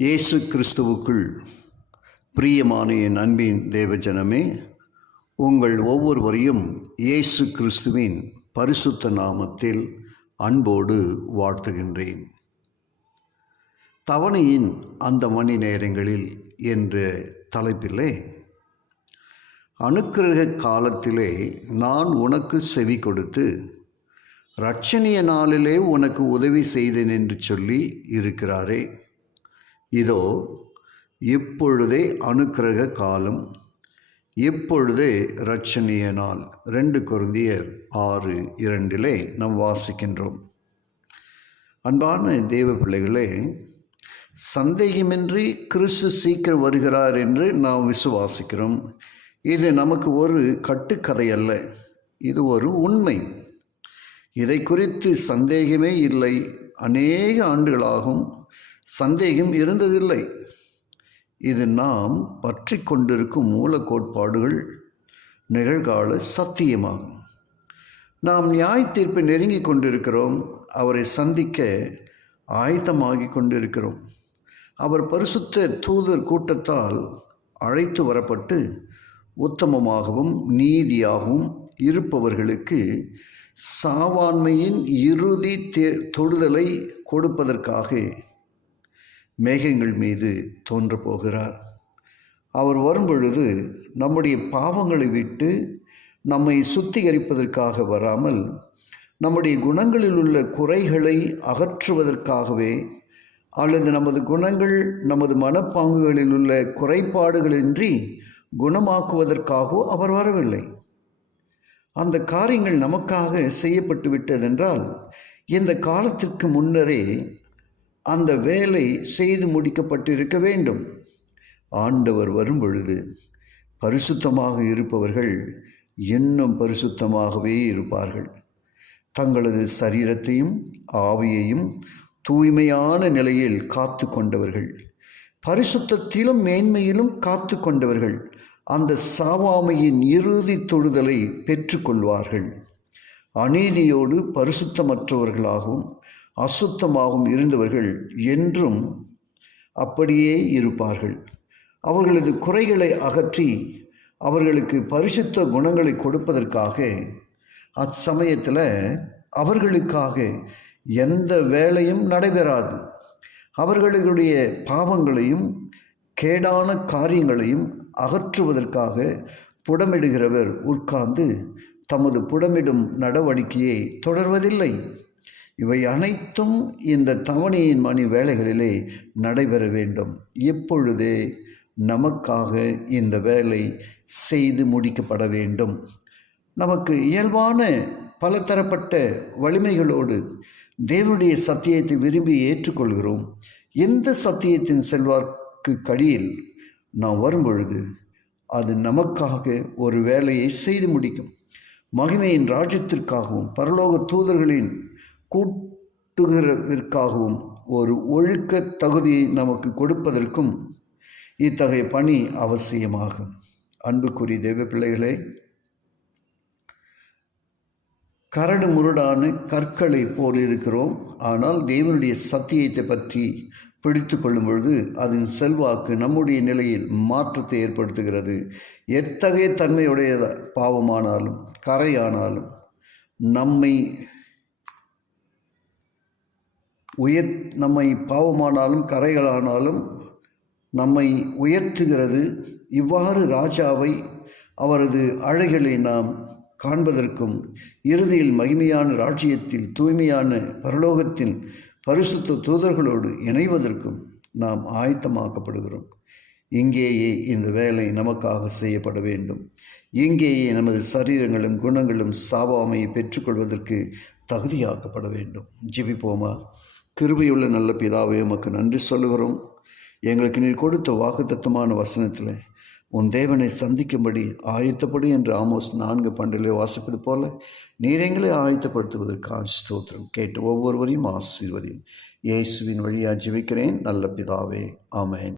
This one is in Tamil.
இயேசு கிறிஸ்துவுக்குள் பிரியமான என் அன்பின் தேவஜனமே, உங்கள் ஒவ்வொருவரையும் இயேசு கிறிஸ்துவின் பரிசுத்த நாமத்தில் அன்போடு வாழ்த்துகின்றேன். தவணையின் அந்த மணி நேரங்களில் என்ற தலைப்பிலே, அனுக்கிரக காலத்திலே நான் உனக்கு செவி கொடுத்து இரட்சணிய நாளிலே உனக்கு உதவி செய்தேன் என்று சொல்லி இருக்கிறாரே. இதோ இப்பொழுதே அனுக்கிரக காலம், இப்பொழுதே இரட்சணிய நாள். 2 கொரிந்தியர் 6:2 நாம் வாசிக்கின்றோம். அன்பான தேவ பிள்ளைகளே, சந்தேகமின்றி கிறிஸ்து சீக்கிரம் வருகிறார் என்று நாம் விசுவாசிக்கிறோம். இது நமக்கு ஒரு கட்டுக்கதை அல்ல, இது ஒரு உண்மை. இதை குறித்து சந்தேகமே இல்லை. அநேக ஆண்டுகளாகும் சந்தேகம் இருந்ததில்லை. இது நாம் பற்றி கொண்டிருக்கும் மூல கோட்பாடுகள், நிகழ்கால சத்தியமாகும். நாம் நியாய தீர்ப்பை நெருங்கி கொண்டிருக்கிறோம். அவரை சந்திக்க ஆயத்தமாகி கொண்டிருக்கிறோம். அவர் பரிசுத்த தூதர் கூட்டத்தால் அழைத்து வரப்பட்டு உத்தமமாகவும் நீதியாகவும் இருப்பவர்களுக்கு சாவாண்மையின் இறுதி தொடுதலை கொடுப்பதற்காக மேகங்கள் மீது தோன்றப் போகிறார். அவர் வரும்பொழுது நம்முடைய பாவங்களை விட்டு நம்மை சுத்திகரிப்பதற்காக வராமல், நம்முடைய குணங்களில் உள்ள குறைகளை அகற்றுவதற்காகவே, அல்லது நமது குணங்கள் நமது மனப்பாங்குகளில் உள்ள குறைபாடுகளின்றி குணமாக்குவதற்காகவோ அவர் வரவில்லை. அந்த காரியங்கள் நமக்காக செய்யப்பட்டு விட்டதென்றால், இந்த காலத்திற்கு முன்னரே அந்த வேலை செய்து முடிக்கப்பட்டிருக்க வேண்டும். ஆண்டவர் வரும்பொழுது பரிசுத்தமாக இருப்பவர்கள் இன்னும் பரிசுத்தமாகவே இருப்பார்கள். தங்களது சரீரத்தையும் ஆவியையும் தூய்மையான நிலையில் காத்து கொண்டவர்கள், பரிசுத்தத்திலும் மேன்மையிலும் காத்து கொண்டவர்கள் அந்த சாவாமையின் இறுதி தொடுதலை பெற்றுக்கொள்வார்கள். அநீதியோடு பரிசுத்தமற்றவர்களாகவும் அசுத்தமாகவும் இருந்தவர்கள் என்றும் அப்படியே இருப்பார்கள். அவர்களது குறைகளை அகற்றி அவர்களுக்கு பரிசுத்த குணங்களை கொடுப்பதற்காக அச்சமயத்தில் அவர்களுக்காக எந்த வேலையும் நடைபெறாது. அவர்களுடைய பாவங்களையும் கேடான காரியங்களையும் அகற்றுவதற்காக புடமிடுகிறவர் உட்கார்ந்து தமது புடமிடும் நடவடிக்கையை தொடர்வதில்லை. இவை அனைத்தும் இந்த தவணையின் மணி வேலைகளிலே நடைபெற வேண்டும். இப்பொழுதே நமக்காக இந்த வேலை செய்து முடிக்கப்பட வேண்டும். நமக்கு இயல்பான பலதரப்பட்ட வலிமைகளோடு தேவனுடைய சத்தியத்தை விரும்பி ஏற்றுக்கொள்கிறோம். எந்த சத்தியத்தின் செல்வாக்கு கடியில் நாம் வரும்பொழுது அது நமக்காக ஒரு வேலையை செய்து முடிக்கும். மகிமையின் ராஜ்யத்திற்காகவும் பரலோக தூதர்களின் கூட்டுகிறதற்காகவும் ஒரு ஒழுக்க தகுதியை நமக்கு கொடுப்பதற்கும் இத்தகைய பணி அவசியமாகும். அன்புக்குரிய தேவ பிள்ளைகளே, கரடு முரடான கற்களை போல் இருக்கிறோம். ஆனால் தேவனுடைய சத்தியத்தை பற்றி பிடித்து கொள்ளும் பொழுது அதன் செல்வாக்கு நம்முடைய நிலையில் மாற்றத்தை ஏற்படுத்துகிறது. எத்தகைய தன்மையுடைய பாவமானாலும் கரையானாலும் நம்மை பாவமானாலும் கரைகளானாலும் நம்மை உயர்த்துகிறது. இவ்வாறு ராஜாவை அவரது அழகளை நாம் காண்பதற்கும் இறுதியில் மகிமையான ராஜ்யத்தில் தூய்மையான பரலோகத்தின் பரிசுத்த தூதர்களோடு இணைவதற்கும் நாம் ஆயத்தமாக்கப்படுகிறோம். இங்கேயே இந்த வேலை நமக்காக செய்யப்பட வேண்டும். இங்கேயே நமது சரீரங்களும் குணங்களும் சாவாமையை பெற்றுக்கொள்வதற்கு தகுதியாக்கப்பட வேண்டும். ஜெபிப்போமா. கிருபையுள்ள நல்ல பிதாவே, உமக்கு நன்றி சொல்லுகிறோம். எங்களுக்கு நீர் கொடுத்த வாக்குத்தத்தமான வசனத்தில் உன் தேவனை சந்திக்கும்படி ஆயத்தப்படு என்று ஆமோஸ் 4:12 வாசிப்பது போல நீர் எங்களை ஆயத்தப்படுத்துவதற்காக ஸ்தோத்திரம். கேட்டு ஒவ்வொருவரையும் ஆசீர்வதியும். இயேசுவின் வழியாக ஜெபிக்கிறேன் நல்ல பிதாவே, ஆமென்.